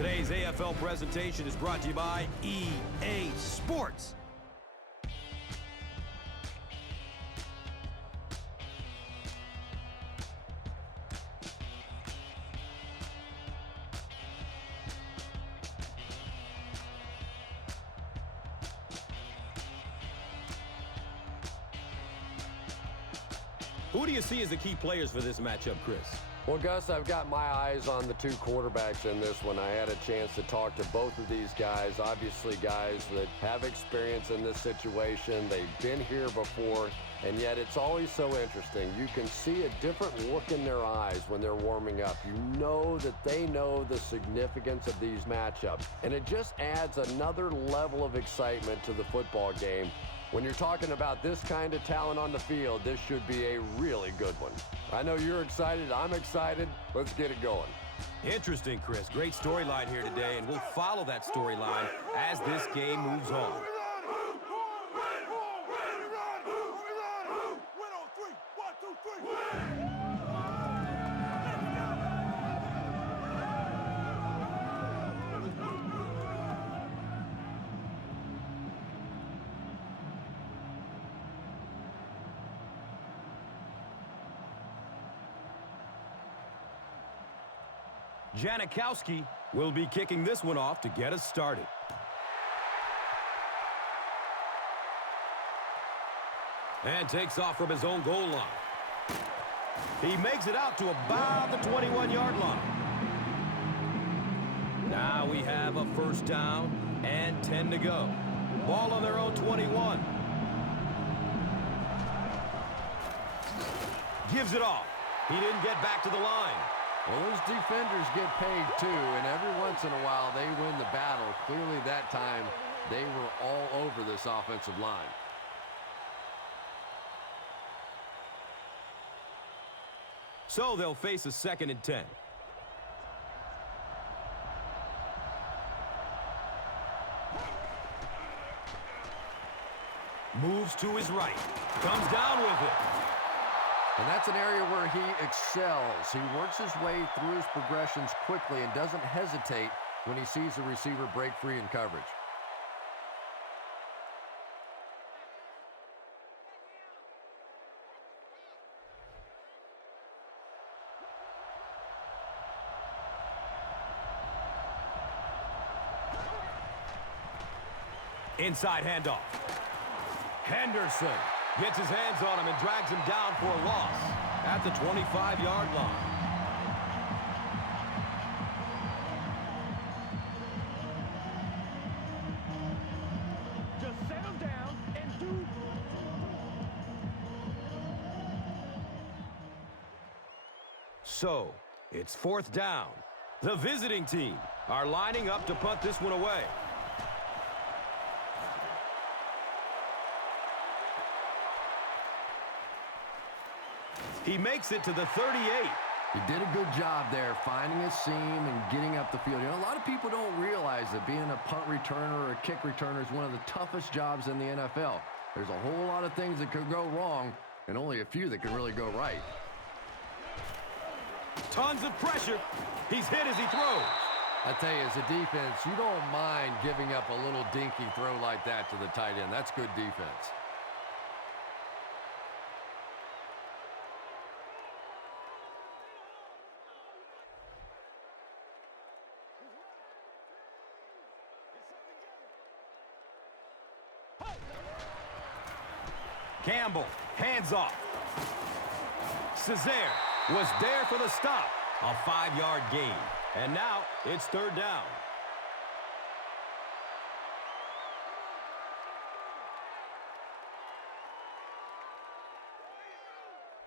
Today's AFL presentation is brought to you by EA Sports. Who do you see as the key players for this matchup, Chris? Well, Gus, I've got my eyes on the two quarterbacks in this one. I had a chance to talk to both of these guys, obviously guys that have experience in this situation. They've been here before, and yet it's always so interesting. You can see a different look in their eyes when they're warming up. You know that they know the significance of these matchups, and it just adds another level of excitement to the football game. When you're talking about this kind of talent on the field, this should be a really good one. I know you're excited. I'm excited. Let's get it going. Interesting, Chris. Great storyline here today, and we'll follow that storyline as this game moves on. Janikowski will be kicking this one off to get us started. And takes off from his own goal line. He makes it out to about the 21-yard line. Now we have a first down and 10 to go. Ball on their own 21. Gives it off. He didn't get back to the line. Well, those defenders get paid too, and every once in a while they win the battle. Clearly that time they were all over this offensive line. So they'll face a 2nd and 10. Moves to his right. Comes down with it. And that's an area where he excels. He works his way through his progressions quickly and doesn't hesitate when he sees the receiver break free in coverage. Inside handoff. Henderson gets his hands on him and drags him down for a loss at the 25-yard line. Just settle down and do. So, it's 4th down. The visiting team are lining up to punt this one away. He makes it to the 38. He did a good job there, finding a seam and getting up the field. You know, a lot of people don't realize that being a punt returner or a kick returner is one of the toughest jobs in the NFL. There's a whole lot of things that could go wrong and only a few that can really go right. Tons of pressure. He's hit as he throws. I tell you, as a defense, you don't mind giving up a little dinky throw like that to the tight end. That's good defense. Campbell, hands off. Césaire was there for the stop. A 5-yard gain. And now it's 3rd down.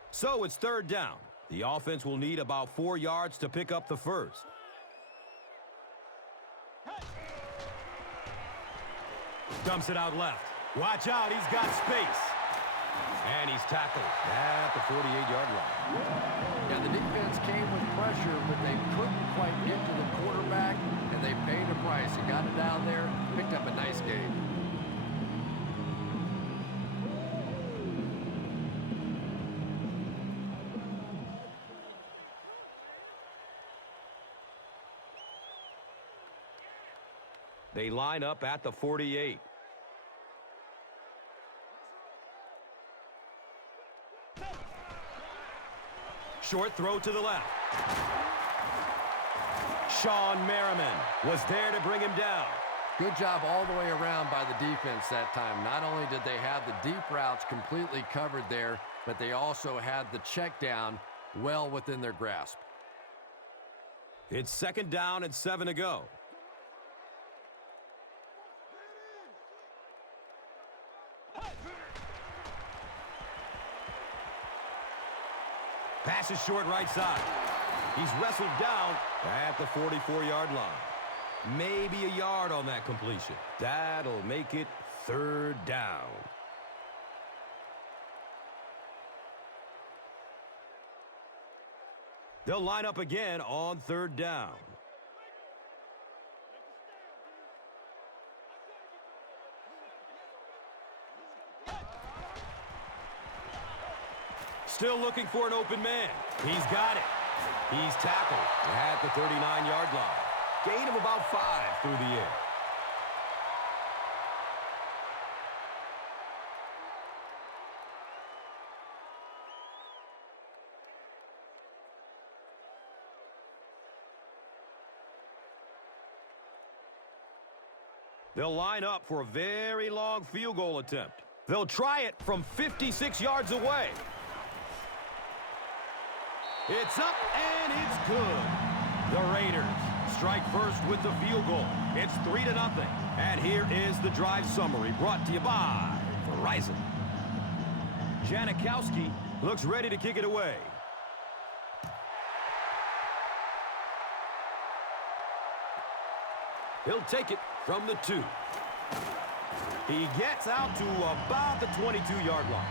So it's 3rd down. The offense will need about 4 yards to pick up the first. Dumps it out left. Watch out, he's got space. And he's tackled at the 48-yard line. Yeah, the defense came with pressure, but they couldn't quite get to the quarterback, and they paid a price. He got it down there, picked up a nice gain. They line up at the 48. Short throw to the left. Sean Merriman was there to bring him down. Good job all the way around by the defense that time. Not only did they have the deep routes completely covered there, but they also had the check down well within their grasp. It's second down and 7 to go. Pass is short right side. He's wrestled down at the 44-yard line. Maybe a yard on that completion. That'll make it third down. They'll line up again on third down. Still looking for an open man. He's got it. He's tackled at the 39-yard line. Gain of about 5 through the air. They'll line up for a very long field goal attempt. They'll try it from 56 yards away. It's up, and it's good. The Raiders strike first with the field goal. It's 3-0. And here is the drive summary brought to you by Verizon. Janikowski looks ready to kick it away. He'll take it from the 2. He gets out to about the 22-yard line.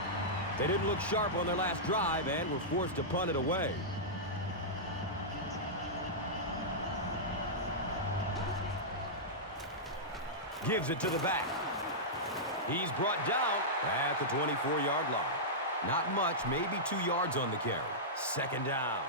They didn't look sharp on their last drive and were forced to punt it away. Gives it to the back. He's brought down at the 24-yard line. Not much, maybe 2 yards on the carry. Second down.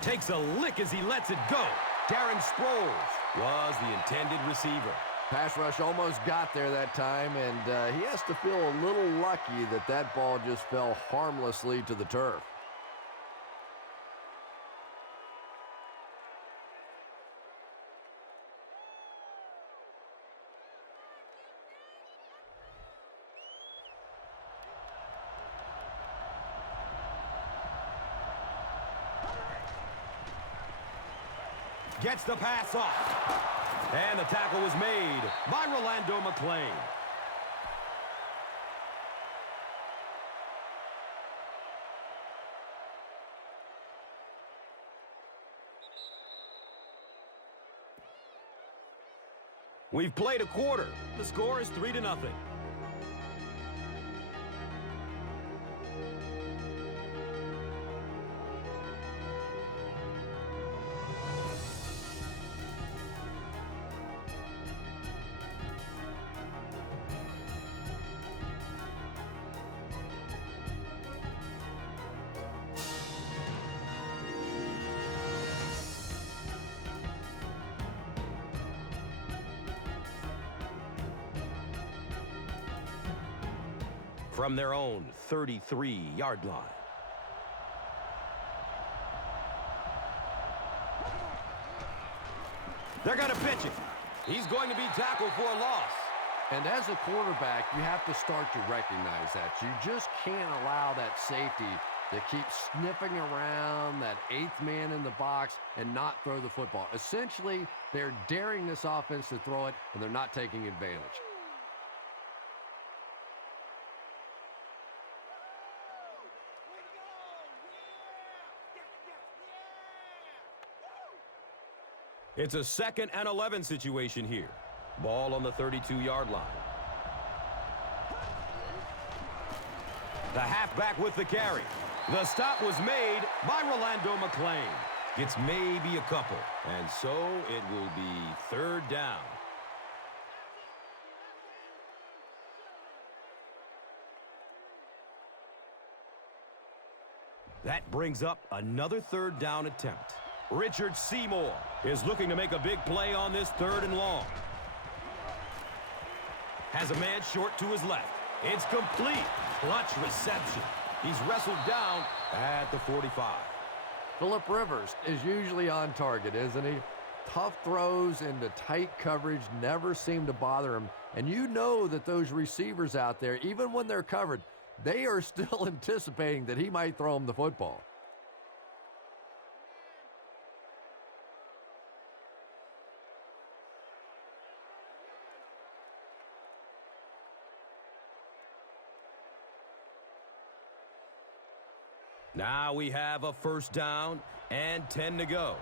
Takes a lick as he lets it go. Darren Sproles was the intended receiver. Pass rush almost got there that time, and he has to feel a little lucky that that ball just fell harmlessly to the turf. Gets the pass off. And the tackle was made by Rolando McClain. We've played a quarter. The score is 3-0. From their own 33-yard line. They're going to pitch it. He's going to be tackled for a loss. And as a quarterback, you have to start to recognize that. You just can't allow that safety to keep sniffing around that 8th man in the box and not throw the football. Essentially, they're daring this offense to throw it, and they're not taking advantage. It's a 2nd and 11 situation here. Ball on the 32-yard line. The halfback with the carry. The stop was made by Rolando McClain. Gets maybe a couple. And so it will be third down. That brings up another third down attempt. Richard Seymour is looking to make a big play on this 3rd and long. Has a man short to his left. It's complete. Clutch reception. He's wrestled down at the 45. Phillip Rivers is usually on target, isn't he? Tough throws into tight coverage never seem to bother him. And you know that those receivers out there, even when they're covered, they are still anticipating that he might throw him the football. Now we have a first down and 10 to go.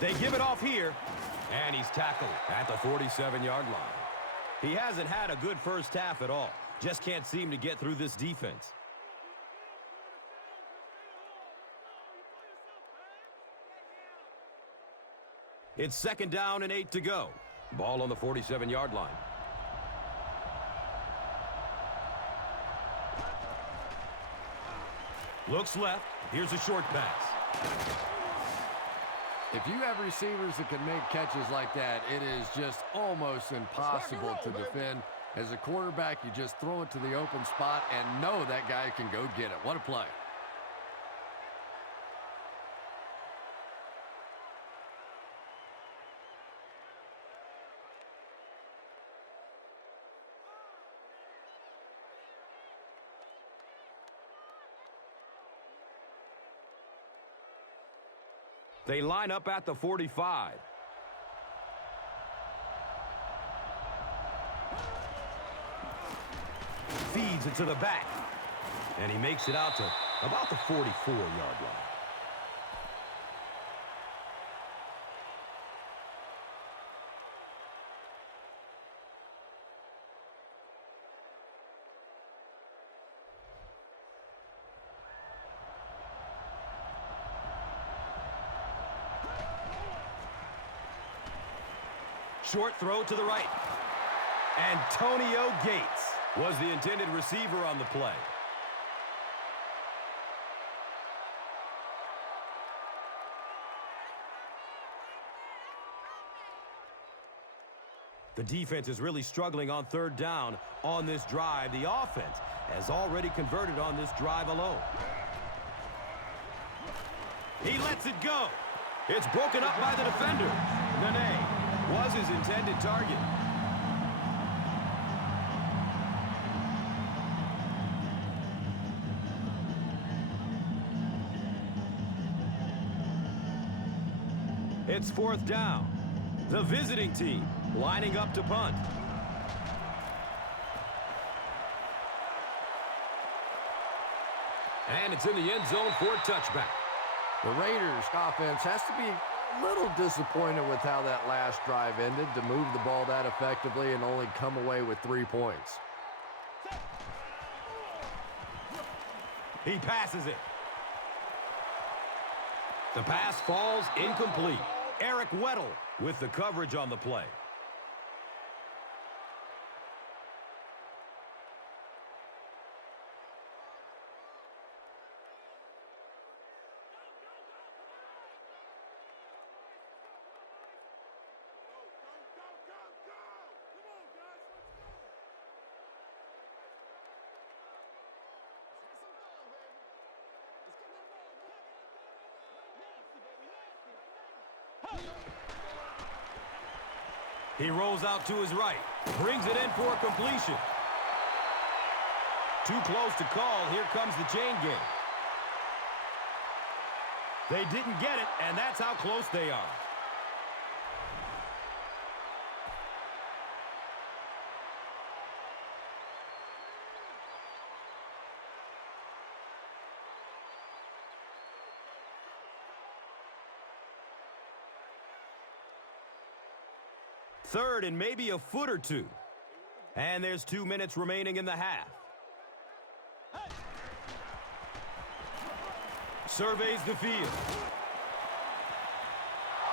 They give it off here, and he's tackled at the 47-yard line. He hasn't had a good first half at all. Just can't seem to get through this defense. It's 2nd down and 8 to go. Ball on the 47-yard line. Looks left. Here's a short pass. If you have receivers that can make catches like that, it is just almost impossible to defend. As a quarterback, you just throw it to the open spot and know that guy can go get it. What a play. They line up at the 45. Feeds it to the back. And he makes it out to about the 44-yard line. Short throw to the right. Antonio Gates was the intended receiver on the play. The defense is really struggling on 3rd down on this drive. The offense has already converted on this drive alone. He lets it go. It's broken up by the defender. Nene was his intended target. It's 4th down. The visiting team lining up to punt. And it's in the end zone for a touchback. The Raiders offense has to be a little disappointed with how that last drive ended to move the ball that effectively and only come away with 3 points. He passes it. The pass falls incomplete. Eric Weddle with the coverage on the play. He rolls out to his right, brings it in for a completion. Too close to call. Here comes the chain game. They didn't get it, and that's how close they are. Third and maybe a foot or two. And there's 2 minutes remaining in the half. Surveys the field.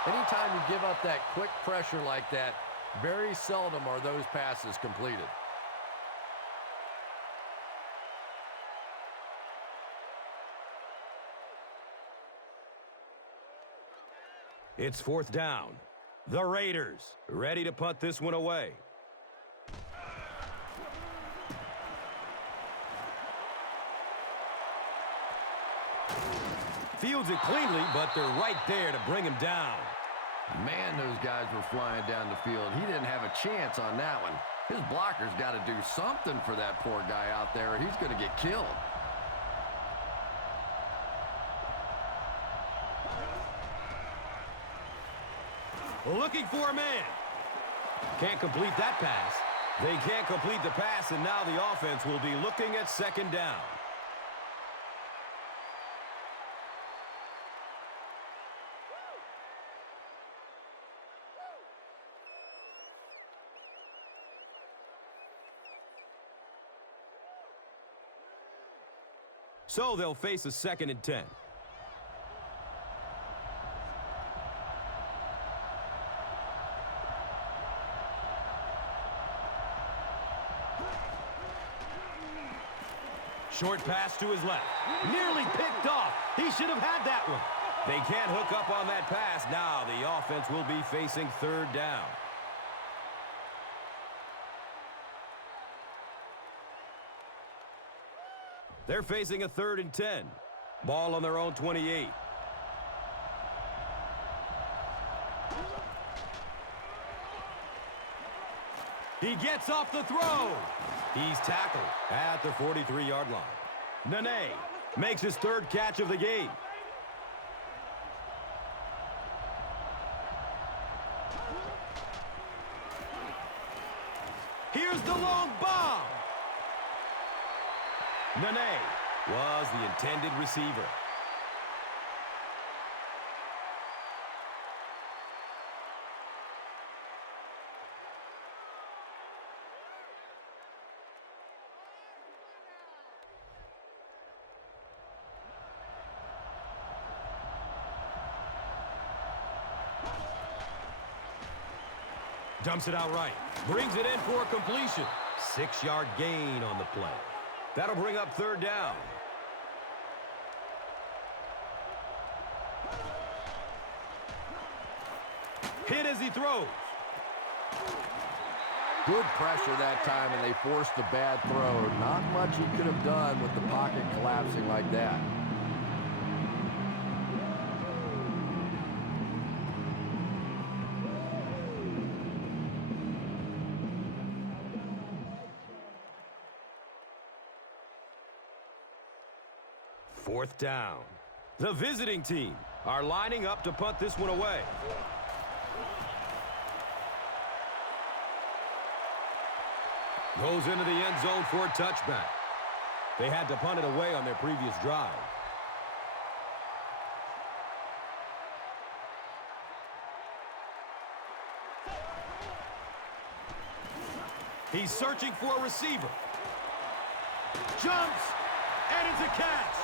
Anytime you give up that quick pressure like that, very seldom are those passes completed. It's 4th down. The Raiders ready to punt this one away. Fields it cleanly, but they're right there to bring him down. Man, those guys were flying down the field. He didn't have a chance on that one. His blocker's got to do something for that poor guy out there, or he's going to get killed. Looking for a man. Can't complete that pass. They can't complete the pass, and now the offense will be looking at 2nd down. So they'll face a 2nd and 10. Short pass to his left. Nearly picked off. He should have had that one. They can't hook up on that pass. Now the offense will be facing 3rd down. They're facing a 3rd and 10. Ball on their own 28. He gets off the throw. He's tackled at the 43-yard line. Nene makes his 3rd catch of the game. Here's the long bomb. Nene was the intended receiver. Dumps it out right. Brings it in for a completion. 6-yard gain on the play. That'll bring up 3rd down. Hit as he throws. Good pressure that time, and they forced a bad throw. Not much he could have done with the pocket collapsing like that. Fourth down. The visiting team are lining up to punt this one away. Goes into the end zone for a touchback. They had to punt it away on their previous drive. He's searching for a receiver. Jumps, and it's a catch.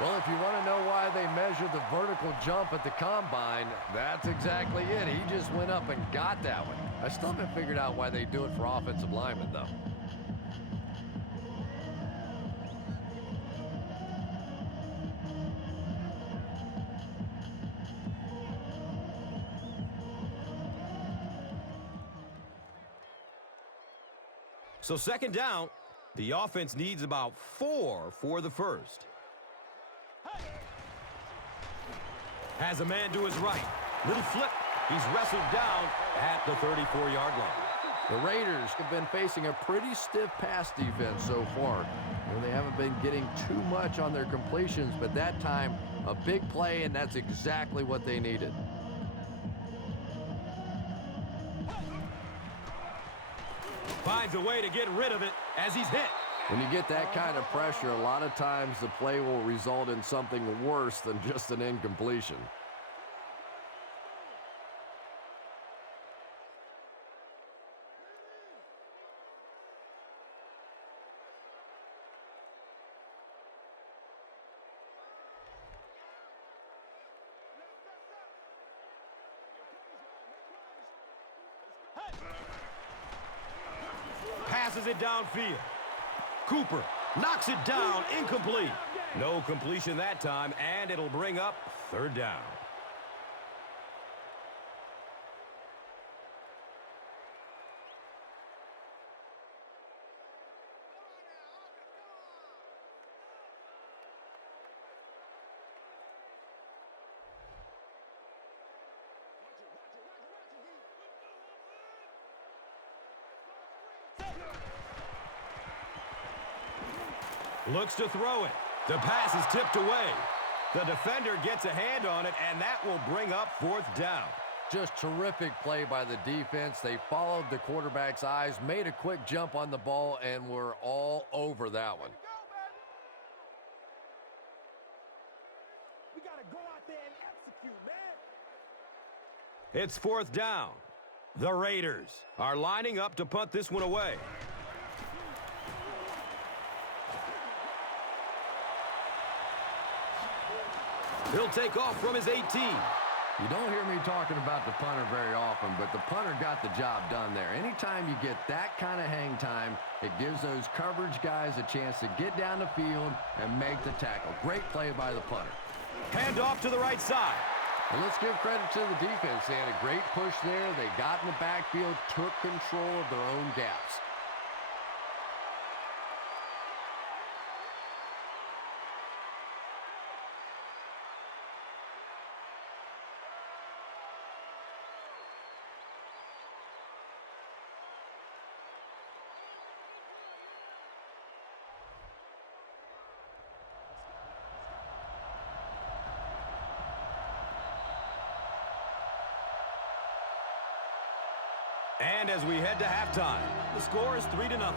Well, if you want to know why they measured the vertical jump at the combine, that's exactly it. He just went up and got that one. I still haven't figured out why they do it for offensive linemen, though. So second down, the offense needs about 4 for the first. Has a man to his right. Little flip. He's wrestled down at the 34-yard line. The Raiders have been facing a pretty stiff pass defense so far. They haven't been getting too much on their completions, but that time, a big play, and that's exactly what they needed. Finds a way to get rid of it as he's hit. When you get that kind of pressure, a lot of times the play will result in something worse than just an incompletion. tosses it downfield. Cooper knocks it down, incomplete. No completion that time, and it'll bring up third down. Looks to throw it. The pass is tipped away. The defender gets a hand on it, and that will bring up fourth down. Just terrific play by the defense. They followed the quarterback's eyes, made a quick jump on the ball, and were all over that one. We got to go out there and execute, man. It's fourth down. The Raiders are lining up to punt this one away. He'll take off from his 18. You don't hear me talking about the punter very often, but the punter got the job done there. Anytime you get that kind of hang time, it gives those coverage guys a chance to get down the field and make the tackle. Great play by the punter. Hand off to the right side. And let's give credit to the defense. They had a great push there. They got in the backfield, took control of their own gaps. And as we head to halftime, the score is 3-0.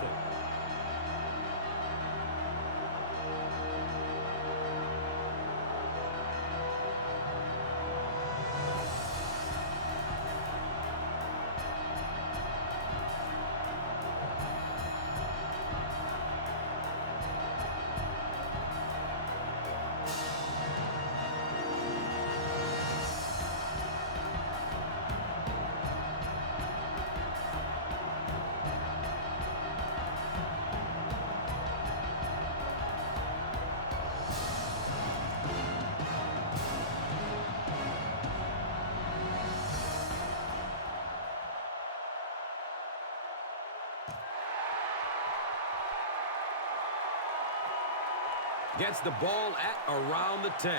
Gets the ball at around the 10.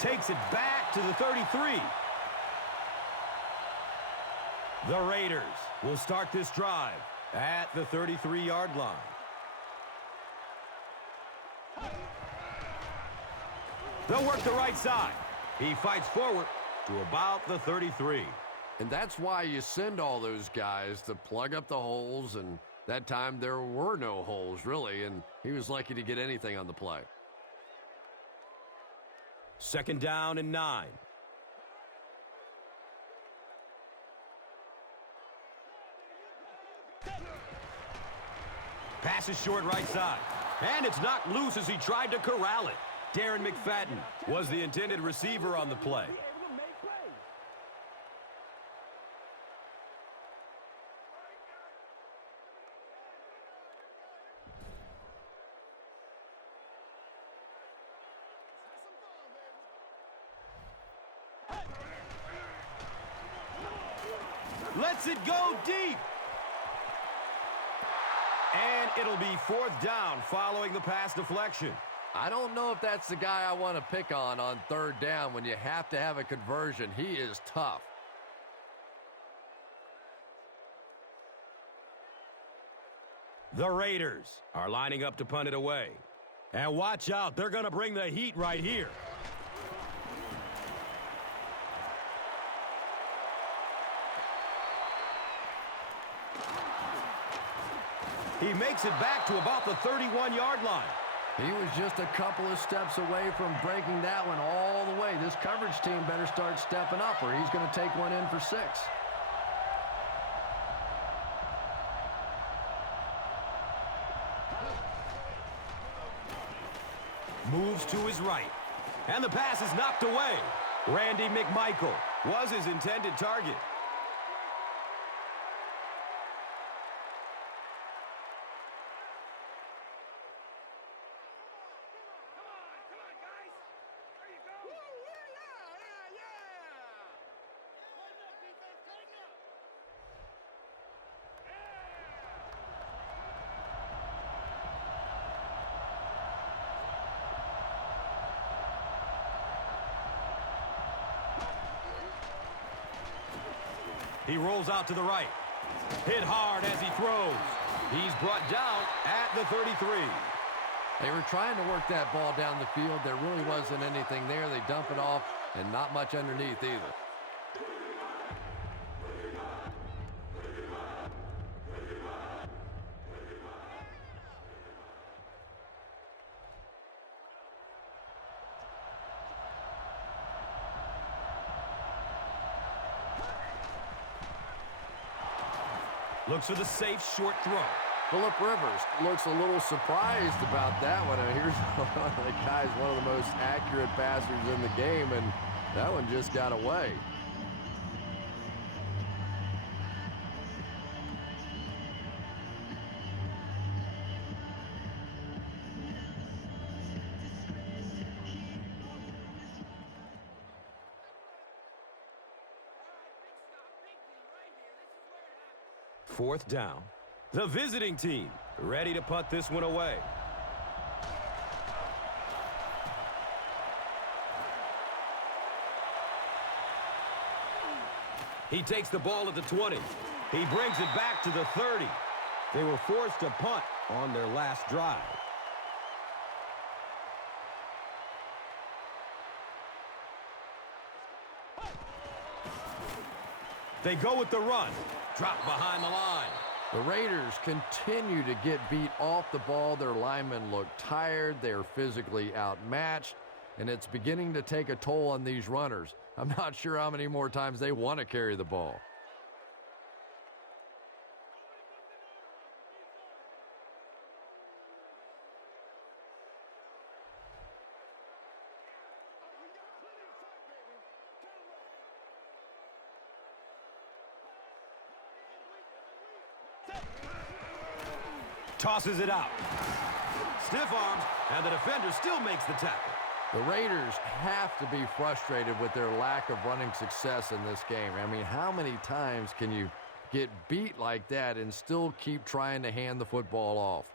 Takes it back to the 33. The Raiders will start this drive at the 33-yard line. They'll work the right side. He fights forward to about the 33. And that's why you send all those guys to plug up the holes, and that time there were no holes, really, and he was lucky to get anything on the play. Second down and 9. Pass is short right side. And it's knocked loose as he tried to corral it. Darren McFadden was the intended receiver on the play. Lets it go deep. And it'll be fourth down following the pass deflection. I don't know if that's the guy I want to pick on third down when you have to have a conversion. He is tough. The Raiders are lining up to punt it away. And watch out, they're going to bring the heat right here. He makes it back to about the 31-yard line. He was just a couple of steps away from breaking that one all the way. This coverage team better start stepping up or he's going to take one in for 6. Moves to his right. And the pass is knocked away. Randy McMichael was his intended target. He rolls out to the right. Hit hard as he throws. He's brought down at the 33. They were trying to work that ball down the field. There really wasn't anything there. They dump it off, and not much underneath either. Looks for the safe short throw. Phillip Rivers looks a little surprised about that one. Here's one of the guys, one of the most accurate passers in the game, and that one just got away. Fourth down. The visiting team ready to punt this one away. He takes the ball at the 20. He brings it back to the 30. They were forced to punt on their last drive. They go with the run. Drop behind the line. The Raiders continue to get beat off the ball. Their linemen look tired. They're physically outmatched, and it's beginning to take a toll on these runners. I'm not sure how many more times they want to carry the ball. Tosses it out. Stiff arms, and the defender still makes the tackle. The Raiders have to be frustrated with their lack of running success in this game. I mean, how many times can you get beat like that and still keep trying to hand the football off?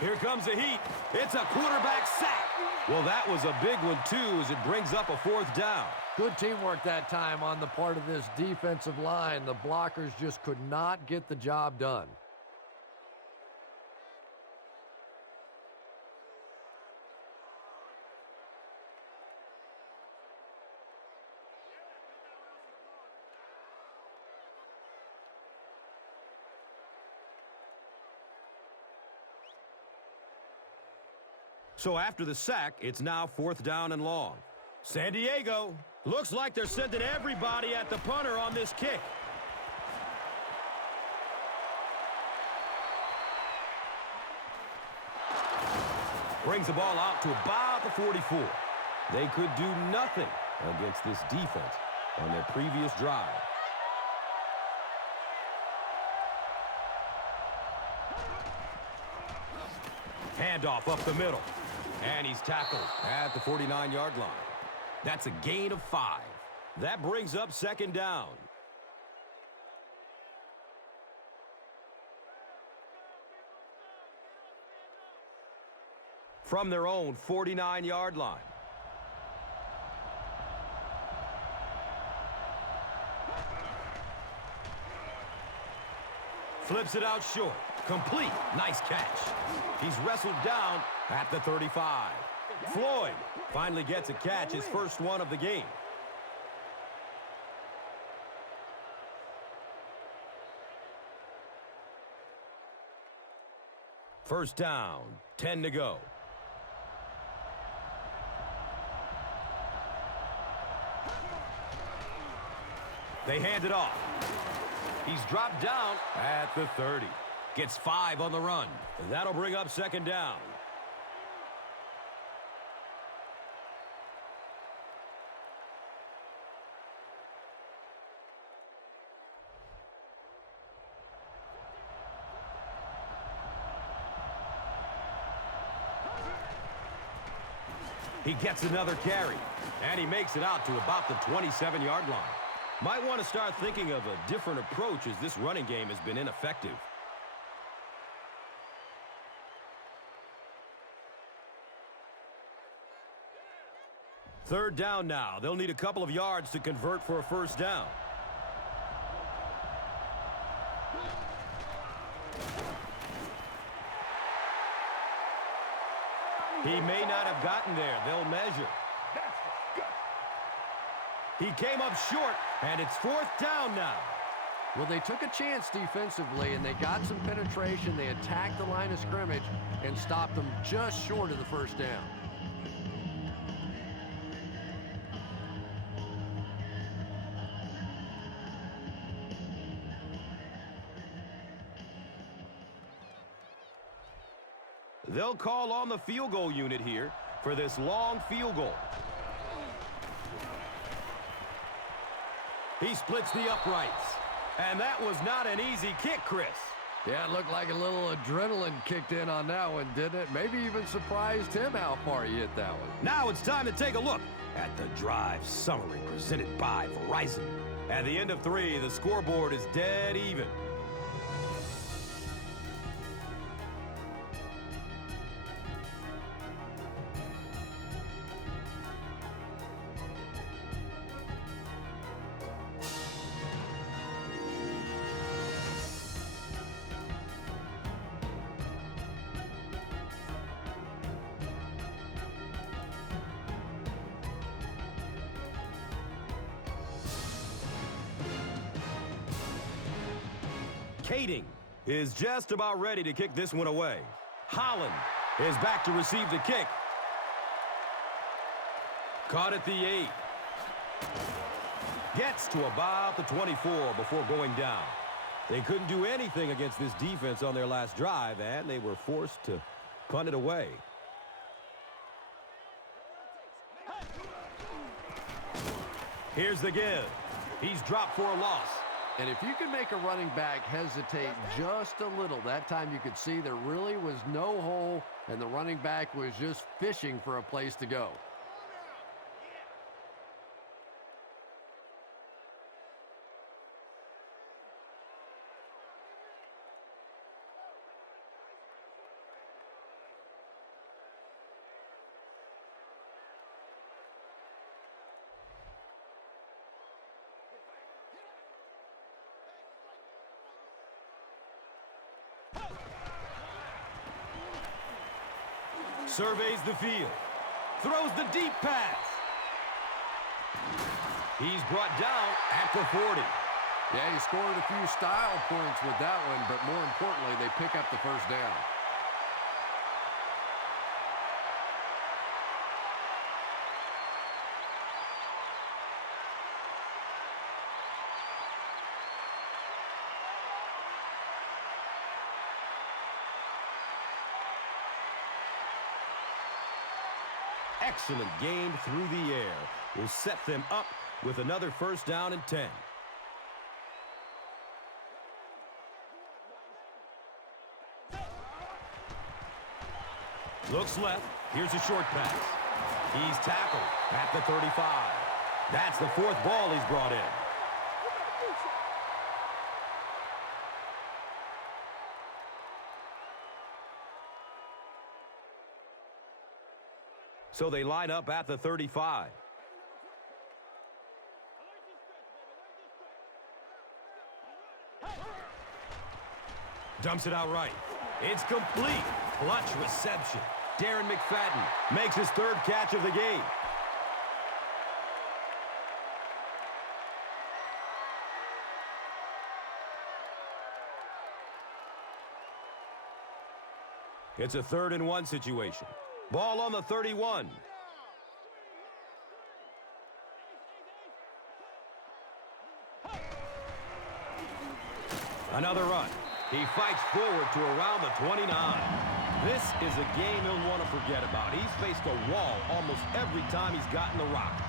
Here comes the heat. It's a quarterback sack. Well, that was a big one, too, as it brings up a fourth down. Good teamwork that time on the part of this defensive line. The blockers just could not get the job done. So after the sack, it's now fourth down and long. San Diego looks like they're sending everybody at the punter on this kick. Brings the ball out to about the 44. They could do nothing against this defense on their previous drive. Handoff up the middle. And he's tackled at the 49-yard line. That's a gain of 5. That brings up second down. From their own 49-yard line. Flips it out short. Complete. Nice catch. He's wrestled down at the 35. Floyd finally gets a catch, his first one of the game. First down, 10 to go. They hand it off. He's dropped down at the 30. Gets 5 on the run. That'll bring up second down. He gets another carry, and he makes it out to about the 27-yard line. Might want to start thinking of a different approach as this running game has been ineffective. Third down now. They'll need a couple of yards to convert for a first down. He may not have gotten there. They'll measure. He came up short, and it's fourth down now. Well, they took a chance defensively, and they got some penetration. They attacked the line of scrimmage and stopped them just short of the first down. They'll call on the field goal unit here for this long field goal. He splits the uprights. And that was not an easy kick, Chris. Yeah, it looked like a little adrenaline kicked in on that one, didn't it? Maybe even surprised him how far he hit that one. Now it's time to take a look at the drive summary presented by Verizon. At the end of 3, the scoreboard is dead even. Kading is just about ready to kick this one away. Holland is back to receive the kick. Caught at the 8. Gets to about the 24 before going down. They couldn't do anything against this defense on their last drive, and they were forced to punt it away. Here's the give. He's dropped for a loss. And if you can make a running back hesitate just a little, that time you could see there really was no hole, and the running back was just fishing for a place to go. Surveys the field. Throws the deep pass. He's brought down at the 40. Yeah, he scored a few style points with that one, but more importantly, they pick up the first down. Excellent game through the air will set them up with another first down and 10. Looks left. Here's a short pass. He's tackled at the 35. That's the fourth ball he's brought in. So they line up at the 35. Dumps it out right. It's complete. Clutch reception. Darren McFadden makes his third catch of the game. It's a 3rd and 1 situation. Ball on the 31. Another run. He fights forward to around the 29. This is a game he'll want to forget about. He's faced a wall almost every time he's gotten the rock.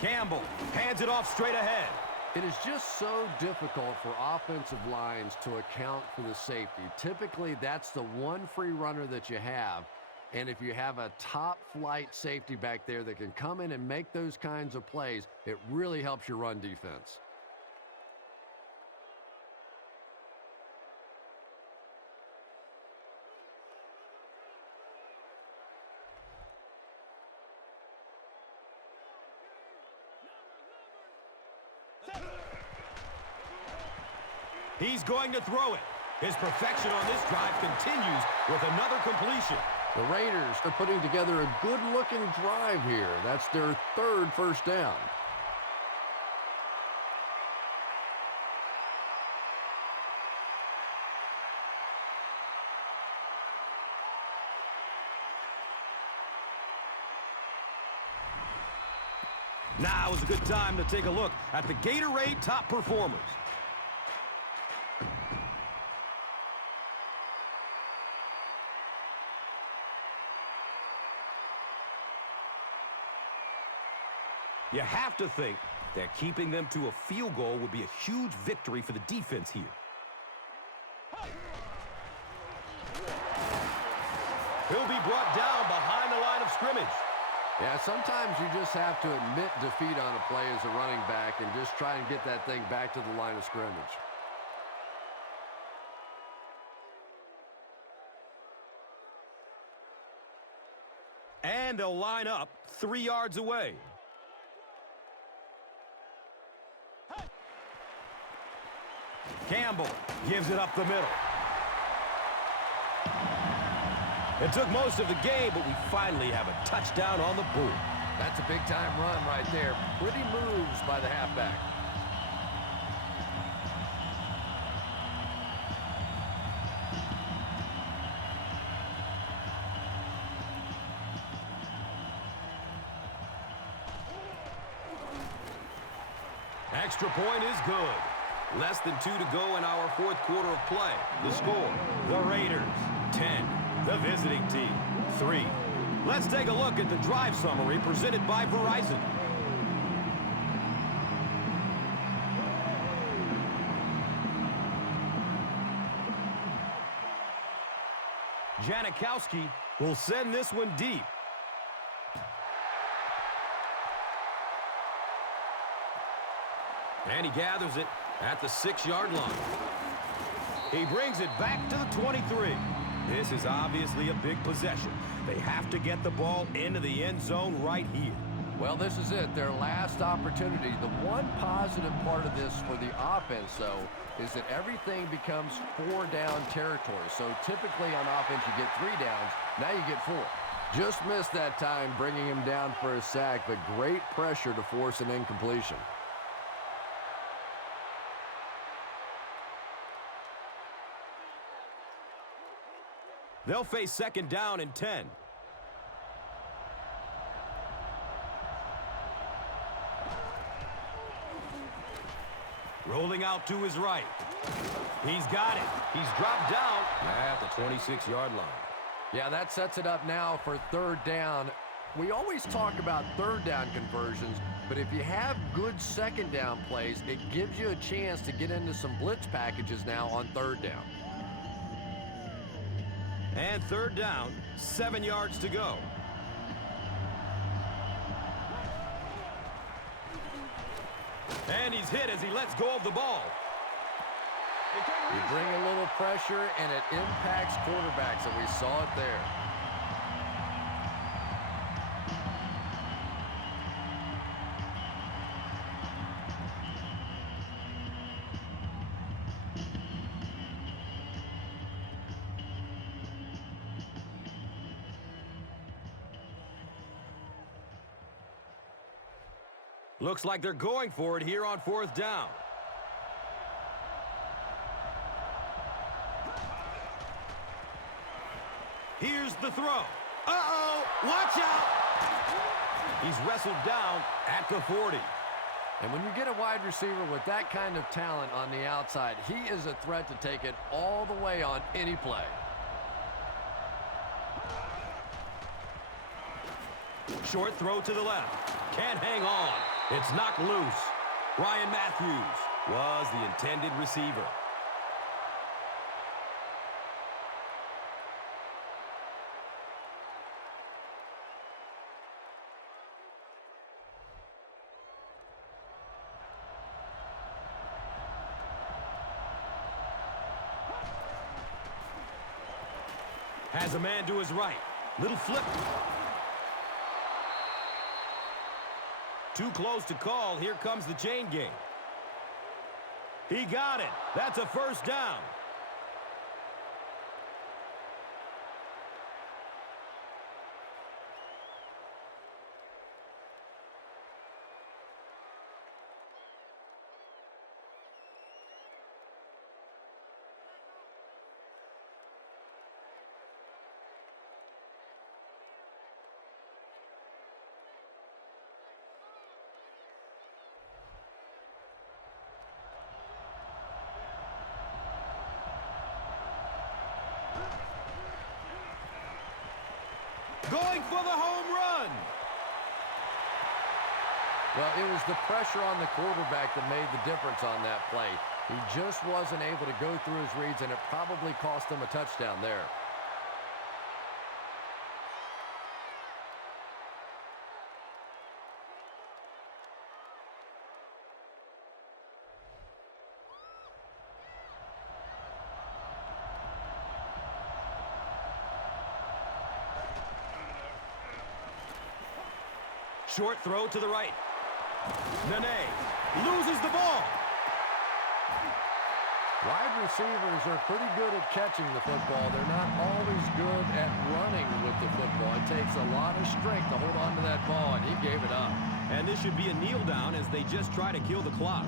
Campbell hands it off straight ahead. It is just so difficult for offensive lines to account for the safety. Typically, that's the one free runner that you have. And if you have a top-flight safety back there that can come in and make those kinds of plays, it really helps your run defense. He's going to throw it. His perfection on this drive continues with another completion. The Raiders are putting together a good-looking drive here. That's their third first down. Now is a good time to take a look at the Gatorade top performers. You have to think that keeping them to a field goal would be a huge victory for the defense here. He'll be brought down behind the line of scrimmage. Yeah, sometimes you just have to admit defeat on a play as a running back and just try and get that thing back to the line of scrimmage. And they'll line up 3 yards away. Campbell gives it up the middle. It took most of the game, but we finally have a touchdown on the board. That's a big-time run right there. Pretty moves by the halfback. Extra point is good. Less than 2 to go in our fourth quarter of play. The score, the Raiders, 10. The visiting team, 3. Let's take a look at the drive summary presented by Verizon. Janikowski will send this one deep. And he gathers it at the 6-yard line. He brings it back to the 23. This is obviously a big possession. They have to get the ball into the end zone right here. Well, this is it, their last opportunity. The one positive part of this for the offense, though, is that everything becomes 4-down territory. So typically on offense you get 3 downs, now you get 4. Just missed that time bringing him down for a sack, but great pressure to force an incompletion. They'll face 2nd down and 10. Rolling out to his right. He's got it. He's dropped down at the 26-yard line. Yeah, that sets it up now for 3rd down. We always talk about 3rd down conversions, but if you have good 2nd down plays, it gives you a chance to get into some blitz packages now on 3rd down. And 3rd down, 7 yards to go. And he's hit as he lets go of the ball. You bring a little pressure, and it impacts quarterbacks, and we saw it there. Looks like they're going for it here on 4th down. Here's the throw. Uh-oh! Watch out! He's wrestled down at the 40. And when you get a wide receiver with that kind of talent on the outside, he is a threat to take it all the way on any play. Short throw to the left. Can't hang on. It's knocked loose. Ryan Matthews was the intended receiver. Has a man to his right. Little flip. Too close to call. Here comes the chain game. He got it. That's a first down. Going for the home run. Well, it was the pressure on the quarterback that made the difference on that play. He just wasn't able to go through his reads, and it probably cost him a touchdown there. Short throw to the right. Nene loses the ball. Wide receivers are pretty good at catching the football. They're not always good at running with the football. It takes a lot of strength to hold on to that ball, and he gave it up. And this should be a kneel down as they just try to kill the clock.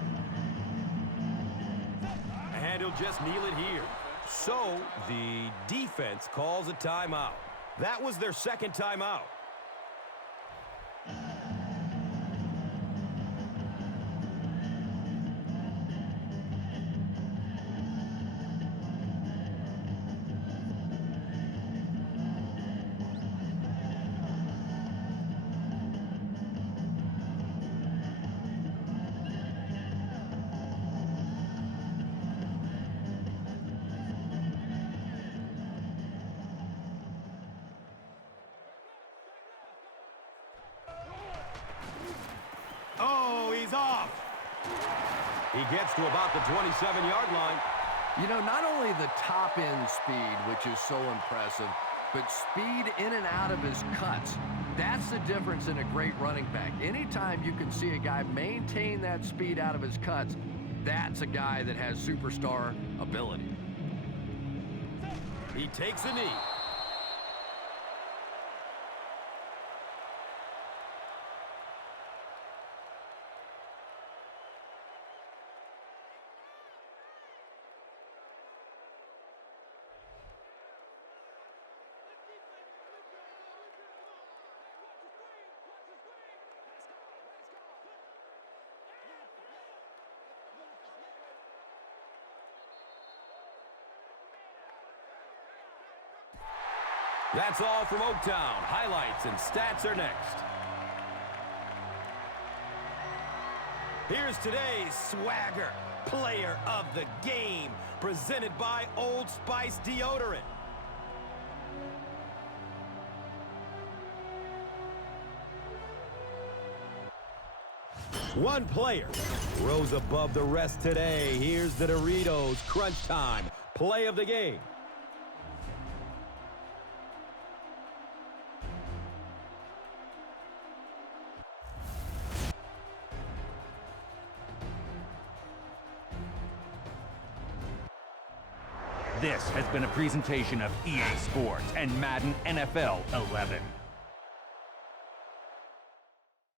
And he'll just kneel it here. So the defense calls a timeout. That was their second timeout. Oh, he's off. He gets to about the 27-yard line. You know, not only the top-end speed, which is so impressive, but speed in and out of his cuts. That's the difference in a great running back. Anytime you can see a guy maintain that speed out of his cuts, that's a guy that has superstar ability. He takes a knee. That's all from Oaktown. Highlights and stats are next. Here's today's swagger player of the game, presented by Old Spice Deodorant. One player rose above the rest today. Here's the Doritos Crunch Time play of the game. This has been a presentation of EA Sports and Madden NFL 11.